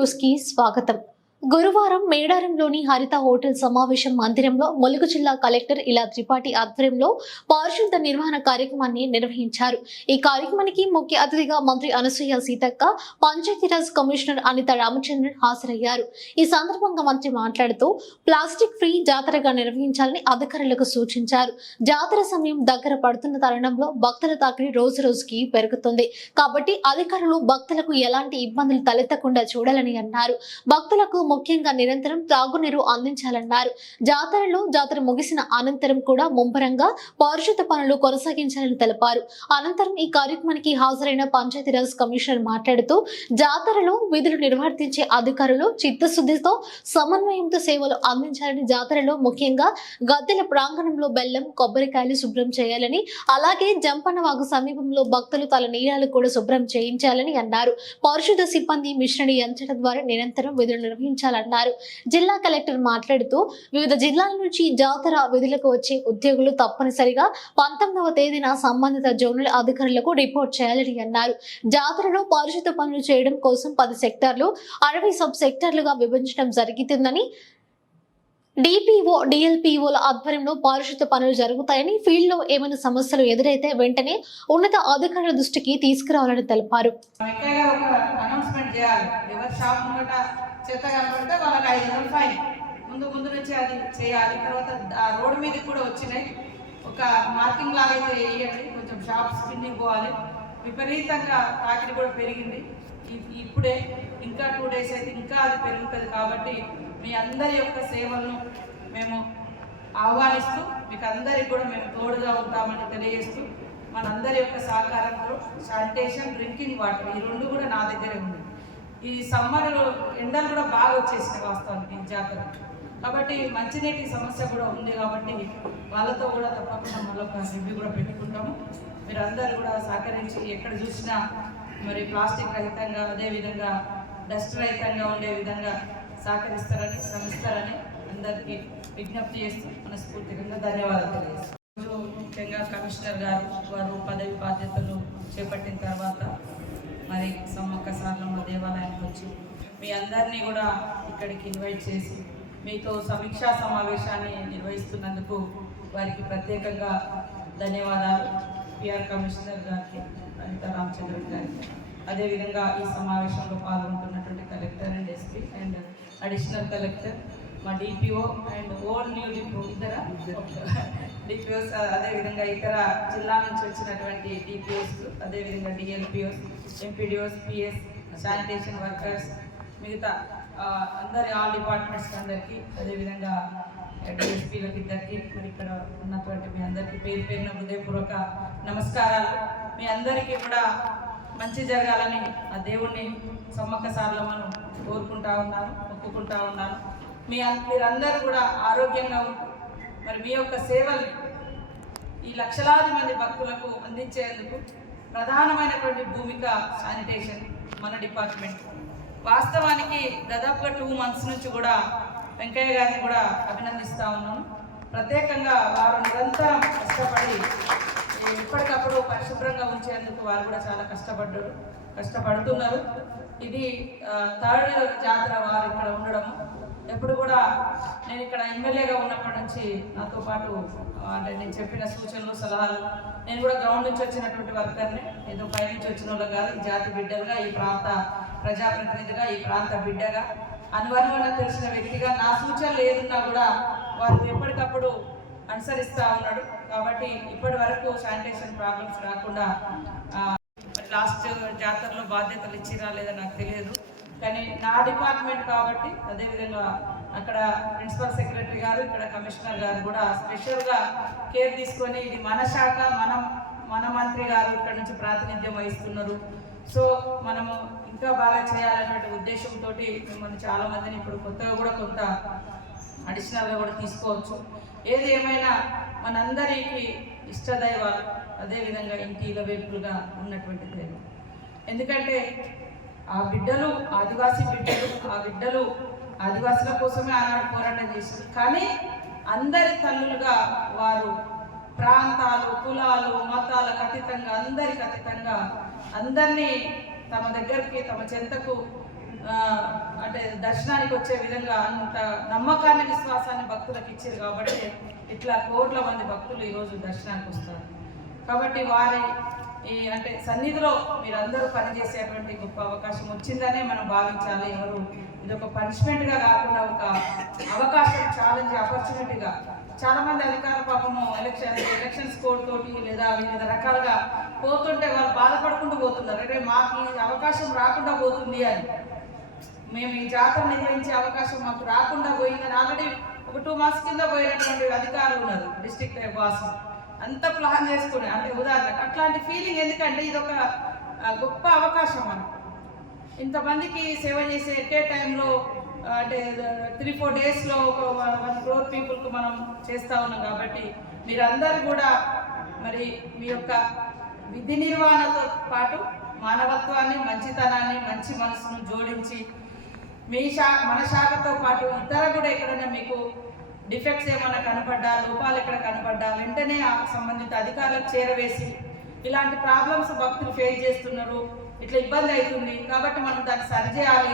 News కి స్వాగతం. గురువారం మేడారంలోని హరిత హోటల్ సమావేశం మందిరంలో ములుగు జిల్లా కలెక్టర్ ఇలా త్రిపాఠి ఆధ్వర్యంలో పారిశుద్ధ నిర్వహణ కార్యక్రమాన్ని నిర్వహించారు. ఈ కార్యక్రమానికి ముఖ్య అతిథిగా మంత్రి అనసూయ సీతక్క, పంచాయతీరాజ్ కమిషనర్ అనిత రామచంద్రన్ హాజరయ్యారు. ఈ సందర్భంగా మంత్రి మాట్లాడుతూ ప్లాస్టిక్ ఫ్రీ జాతరగా నిర్వహించాలని అధికారులకు సూచించారు. జాతర సమయం దగ్గర పడుతున్న తరుణంలో భక్తుల తాకిడి రోజు రోజుకి పెరుగుతుంది కాబట్టి అధికారులు భక్తులకు ఎలాంటి ఇబ్బందులు తలెత్తకుండా చూడాలని అన్నారు. భక్తులకు ముఖ్యంగా నిరంతరం త్రాగునీరు అందించాలన్నారు. జాతర ముగిసిన అనంతరం కూడా ముమ్మరంగా పారిశుద్ధ పనులు కొనసాగించాలని తెలిపారు. అనంతరం ఈ కార్యక్రమానికి హాజరైన పంచాయతీరాజ్ కమిషనర్ మాట్లాడుతూ జాతరలో విధులు నిర్వర్తించే అధికారులు చిత్తశుద్ధితో సమన్వయంతో సేవలు అందించాలని, జాతరలో ముఖ్యంగా గద్దెల ప్రాంగణంలో బెల్లం, కొబ్బరికాయలు శుభ్రం చేయాలని, అలాగే జంపన్నవాగు సమీపంలో భక్తులు తల నీరాలు కూడా శుభ్రం చేయించాలని అన్నారు. పారిశుద్ధ సిబ్బంది మిశ్రణ యంత్రాల ద్వారా నిరంతరం విధులు నిర్వహించాలన్నారు. జిల్లా కలెక్టర్ మాట్లాడుతూ వివిధ జిల్లాల నుంచి జాతర విధులకు వచ్చే ఉద్యోగులు తప్పనిసరిగా 19వ తేదీన సంబంధిత జోనల్ అధికారులకు రిపోర్ట్ చేయాలని అన్నారు. జాతరలో పారిశుద్ధ పనులు చేయడం కోసం 10 సెక్టార్లు, 60 సబ్ సెక్టార్లుగా విభజించడం జరుగుతుందని, డిపిఓ, డిఎల్పిఓల ఆధ్వర్యంలో పారిశుద్ధ పనులు జరుగుతాయని, ఫీల్డ్ లో ఏమైనా సమస్యలు ఎదురైతే వెంటనే ఉన్నత అధికారుల దృష్టికి తీసుకురావాలని తెలిపారు. చెత్త కనపడితే వాళ్ళకి 500 ఫైన్ ముందు నుంచి అది చేయాలి. తర్వాత ఆ రోడ్డు మీదకి కూడా వచ్చినాయి, ఒక మార్కింగ్ లాగా అయితే వేయండి. కొంచెం షాప్స్ కిందికి పోవాలి. విపరీతంగా తాకిడి కూడా పెరిగింది. ఇప్పుడే ఇంకా 2 డేస్ అయితే ఇంకా అది పెరుగుతుంది. కాబట్టి మీ అందరి యొక్క సేవలను మేము ఆహ్వానిస్తూ మీకు అందరికి కూడా మేము తోడుగా ఉంటామని తెలియజేస్తూ, మనందరి యొక్క సహకారంతో శానిటేషన్, డ్రింకింగ్ వాటర్ ఈ 2 కూడా నా దగ్గరే ఉంది. ఈ సమ్మర్ ఎండలు కూడా బాగా వచ్చేసినాయి వాస్తవానికి ఈ జాతర. కాబట్టి మంచినీటి సమస్య కూడా ఉంది. కాబట్టి వాళ్ళతో కూడా తప్పకుండా మళ్ళొక రివ్యూ కూడా పెట్టుకుంటాము. మీరు అందరూ కూడా సహకరించి ఎక్కడ చూసినా మరి ప్లాస్టిక్ రహితంగా, అదేవిధంగా డస్ట్ రహితంగా ఉండే విధంగా సహకరిస్తారని, శ్రమిస్తారని అందరికీ విజ్ఞప్తి చేస్తూ మనస్ఫూర్తిగా ధన్యవాదాలు తెలియజేస్తాం. ముఖ్యంగా కమిషనర్ గారు వారు పదవి బాధ్యతలు చేపట్టిన తర్వాత మరి సమ్మక్క సారలమ్మ దేవాలయానికి వచ్చి మీ అందరినీ కూడా ఇక్కడికి ఇన్వైట్ చేసి మీతో సమీక్షా సమావేశాన్ని నిర్వహిస్తున్నందుకు వారికి ప్రత్యేకంగా ధన్యవాదాలు. పిఆర్ కమిషనర్ గారికి, అనిత రామచంద్రన్ గారికి, అదేవిధంగా ఈ సమావేశంలో పాల్గొంటున్నటువంటి collector and SP and additional collector, మా DPO and old new depot ఇతర డిపిఓస్, అదేవిధంగా ఇతర జిల్లా నుంచి వచ్చినటువంటి డిపిఓస్, అదేవిధంగా DLPOs, MPDOs, PS, sanitation workers, మిగతా అందరి ఆల్ డిపార్ట్మెంట్స్ అందరికీ, అదేవిధంగా డిఎస్పీలకు ఇద్దరికి, మరి ఇక్కడ ఉన్నటువంటి మీ అందరికీ పేరు పేరున హృదయపూర్వక నమస్కారాలు. మీ అందరికీ కూడా మంచి జరగాలని ఆ దేవుణ్ణి సమ్మక్క సారలమ్మను కోరుకుంటా ఉన్నాను, మొక్కుకుంటా ఉన్నాను. మీరందరూ కూడా ఆరోగ్యంగా ఉంటూ మరి మీ యొక్క సేవల్ని ఈ లక్షలాది మంది భక్తులకు అందించేందుకు ప్రధానమైనటువంటి భూమిక శానిటేషన్ మన డిపార్ట్మెంట్. వాస్తవానికి దాదాపుగా 2 months నుంచి కూడా వెంకయ్య గారిని కూడా అభినందిస్తూ ఉన్నాను. ప్రత్యేకంగా వారు నిరంతరం కష్టపడి ఎప్పటికప్పుడు పరిశుభ్రంగా ఉంచేందుకు వారు కూడా చాలా కష్టపడుతున్నారు. ఇది 3rd జాతర వారు ఇక్కడ ఉండడము. ఎప్పుడు కూడా నేను ఇక్కడ ఎమ్మెల్యేగా ఉన్నప్పటి నుంచి నాతో పాటు అంటే నేను చెప్పిన సూచనలు, సలహాలు, నేను కూడా గ్రౌండ్ నుంచి వచ్చినటువంటి వర్కర్ని, ఏదో పై నుంచి వచ్చిన వాళ్ళు కాదు. ఈ జాతి బిడ్డలుగా, ఈ ప్రాంత ప్రజాప్రతినిధిగా, ఈ ప్రాంత బిడ్డగా, అనువనువన తెలిసిన వ్యక్తిగా నా సూచనలు ఏదున్నా కూడా వారు ఎప్పటికప్పుడు అనుసరిస్తూ ఉన్నాడు. కాబట్టి ఇప్పటి వరకు శానిటేషన్ ప్రాబ్లమ్స్ రాకుండా, లాస్ట్ జాతరలో బాధ్యతలు ఇచ్చిరా లేదా నాకు తెలియదు, కానీ నా డిపార్ట్మెంట్ కాబట్టి, అదేవిధంగా అక్కడ ప్రిన్సిపల్ సెక్రటరీ గారు, ఇక్కడ కమిషనర్ గారు కూడా స్పెషల్గా కేర్ తీసుకొని ఇది మన శాఖ, మన మంత్రి గారు ఇక్కడ నుంచి ప్రాతినిధ్యం వహిస్తున్నారు. సో మనము ఇంకా బాగా చేయాలన్నటువంటి ఉద్దేశంతో మిమ్మల్ని చాలామందిని ఇప్పుడు కొత్తగా కూడా కొంత అడిషనల్గా కూడా తీసుకోవచ్చు. ఏది ఏమైనా మనందరికీ ఇష్టదైవాలు, అదేవిధంగా ఇంటి ఇలవేపులుగా ఉన్నటువంటి దైవం. ఎందుకంటే ఆ బిడ్డలు ఆదివాసీ బిడ్డలు, ఆ బిడ్డలు ఆదివాసుల కోసమే ఆనాడు పోరాటం చేశారు. కానీ అందరి తల్లులుగా వారు ప్రాంతాలు, కులాలు, మతాలకు అతీతంగా, అందరికి అతీతంగా అందరినీ తమ దగ్గరికి, తమ చెంతకు అంటే దర్శనానికి వచ్చే విధంగా అంత నమ్మకాన్ని విశ్వాసాన్ని భక్తులకు ఇచ్చారు కాబట్టి ఇట్లా కోట్ల మంది భక్తులు ఈరోజు దర్శనానికి వస్తారు. కాబట్టి వారి ఈ అంటే సన్నిధిలో మీరందరూ పనిచేసేటువంటి గొప్ప అవకాశం వచ్చిందనే మనం భావించాలి. ఎవరు ఇది ఒక పనిష్మెంట్గా కాకుండా ఒక అవకాశం, ఛాలెంజ్, ఆపర్చునిటీగా. చాలా మంది అధికారులు పాపము ఎలక్షన్స్ కోడ్ తోటి లేదా వివిధ రకాలుగా పోతుంటే వాళ్ళు బాధపడుకుంటూ పోతున్నారు. అంటే మాకు ఈ అవకాశం రాకుండా పోతుంది అని, మేము ఈ జాతర నిర్వహించే అవకాశం మాకు రాకుండా పోయిందని ఆల్రెడీ ఒక 2 months కింద పోయినటువంటి అధికారులు ఉన్నారు. డిస్ట్రిక్ట్ బాస్ అంతా ప్లాన్ చేసుకుని, అంటే ఉదాహరణకు అట్లాంటి ఫీలింగ్. ఎందుకంటే ఇది ఒక గొప్ప అవకాశం మనం ఇంతమందికి సేవ చేసే ఎట్టే టైంలో, అంటే 3-4 daysలో ఒక 1 crore పీపుల్కి మనం చేస్తూ ఉన్నాం. కాబట్టి మీరందరూ కూడా మరి మీ యొక్క విధి నిర్వహణతో పాటు మానవత్వాన్ని, మంచితనాన్ని, మంచి మనసును జోడించి మన శాఖతో పాటు ఇతర కూడా ఎక్కడైనా మీకు డిఫెక్ట్స్ ఏమైనా కనపడ్డా, లోపాలు ఎక్కడ కనపడ్డా వెంటనే ఆ సంబంధిత అధికారులకు చేరవేసి ఇలాంటి ప్రాబ్లమ్స్ భక్తులు ఫేస్ చేస్తున్నారు, ఇట్లా ఇబ్బంది అవుతుంది కాబట్టి మనం దాన్ని సరిచేయాలి